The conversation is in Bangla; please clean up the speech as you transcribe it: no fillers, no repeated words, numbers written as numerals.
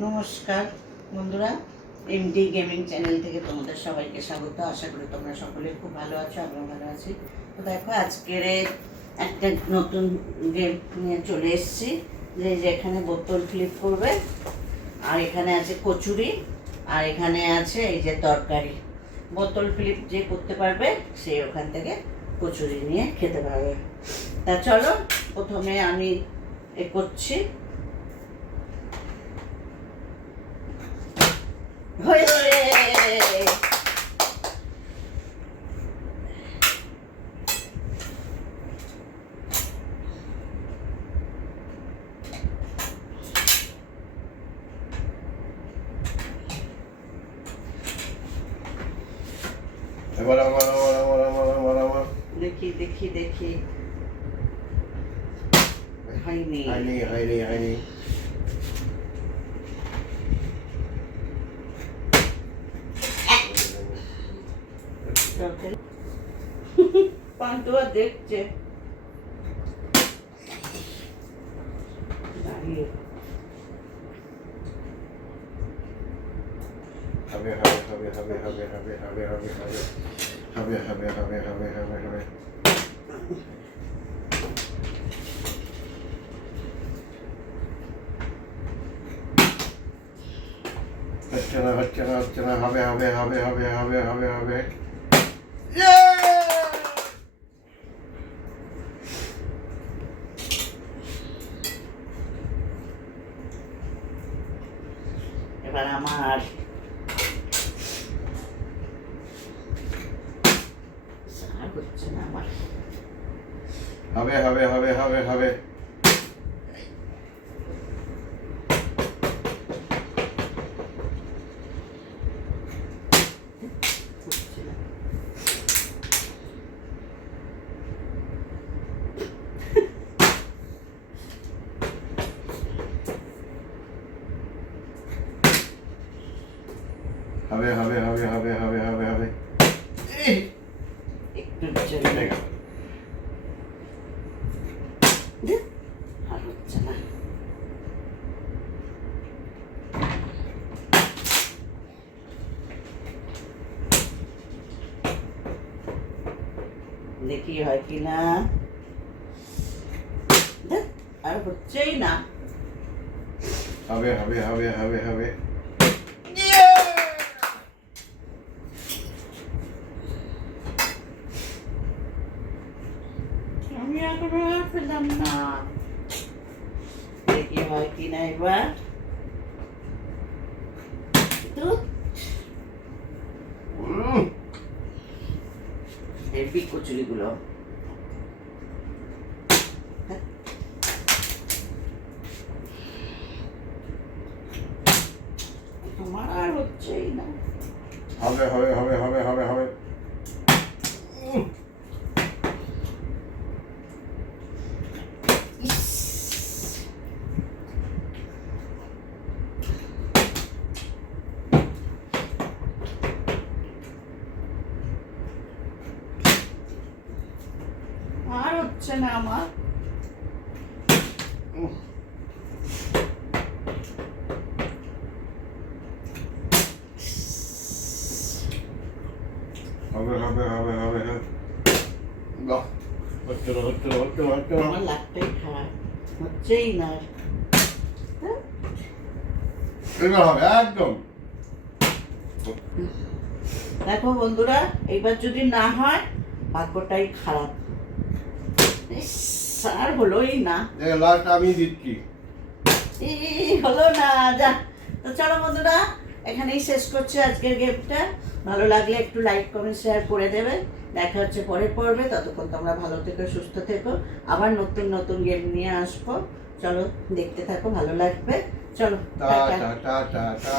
নমস্কার বন্ধুরা, এমডি গেমিং চ্যানেল থেকে তোমাদের সবাইকে স্বাগত। আশা করি তোমরা সকলে খুব ভালো আছো, আমিও ভালো আছি। তো দেখো, আজকের একটা নতুন গেম নিয়ে চলে এসেছি। যেখানে বোতল ফ্লিপ করবে, আর এখানে আছে কচুরি, আর এখানে আছে এই যে তরকারি। বোতল ফ্লিপ যে করতে পারবে সে ওখান থেকে কচুরি নিয়ে খেতে পারবে। তা চলো, প্রথমে আমি করছি। দেখি দেখি দেখি, হয়নি হয়নি হয়নি হয়নি। পান্তুয়া দেখছে দাঁড়িয়ে। হবে হবে হবে হবে হবে হবে হবে হবে হবে হবে হবে হবে হবে হবে। হচ্ছে না হচ্ছে না হচ্ছে না, হবে হবে হবে হবে হবে হবে হবে। এবার আমার হচ্ছে না, আমার হবে হবে হবে হবে হবে। হবে হবে হবে হবে হবে হবে হবে। একটু চলে গেল, আর হচ্ছে না। দেখি হয় কি না, আর হচ্ছেই না। হবে হবে হবে হবে হবে। আমি এখনো পেলাম না, দেখি হয় কি না এবার। হেভি কচুরিগুলো। আমার আর হচ্ছেই না। হবে হবে হবে হবে হবে হবে। আর হচ্ছে না আমার। হবে হবে হবে হবে হবে। বাহ, হচ্ছে না হচ্ছে না হচ্ছে না হচ্ছে না। আমার লাগতেই খারাপ, হচ্ছেই না। এবার হবে একদম। দেখো বন্ধুরা, এইবার যদি না হয় ভাগ্যটাই খারাপ। আর হলোই না, লাস্ট আমি দিচ্ছি। হলো না। যা, তো চলো বন্ধুরা, এখানেই শেষ করছি আজকের গেমটা। ভালো লাগলে একটু লাইক কমেন্ট শেয়ার করে দেবে। দেখা হচ্ছে পরের পর্বে। ততক্ষণ তোমরা ভালো থেকো, সুস্থ থেকো। আবার নতুন নতুন গেম নিয়ে আসবো। চলো, দেখতে থাকো, ভালো লাগবে। চলো, টা টাটা। টা টা টা টা।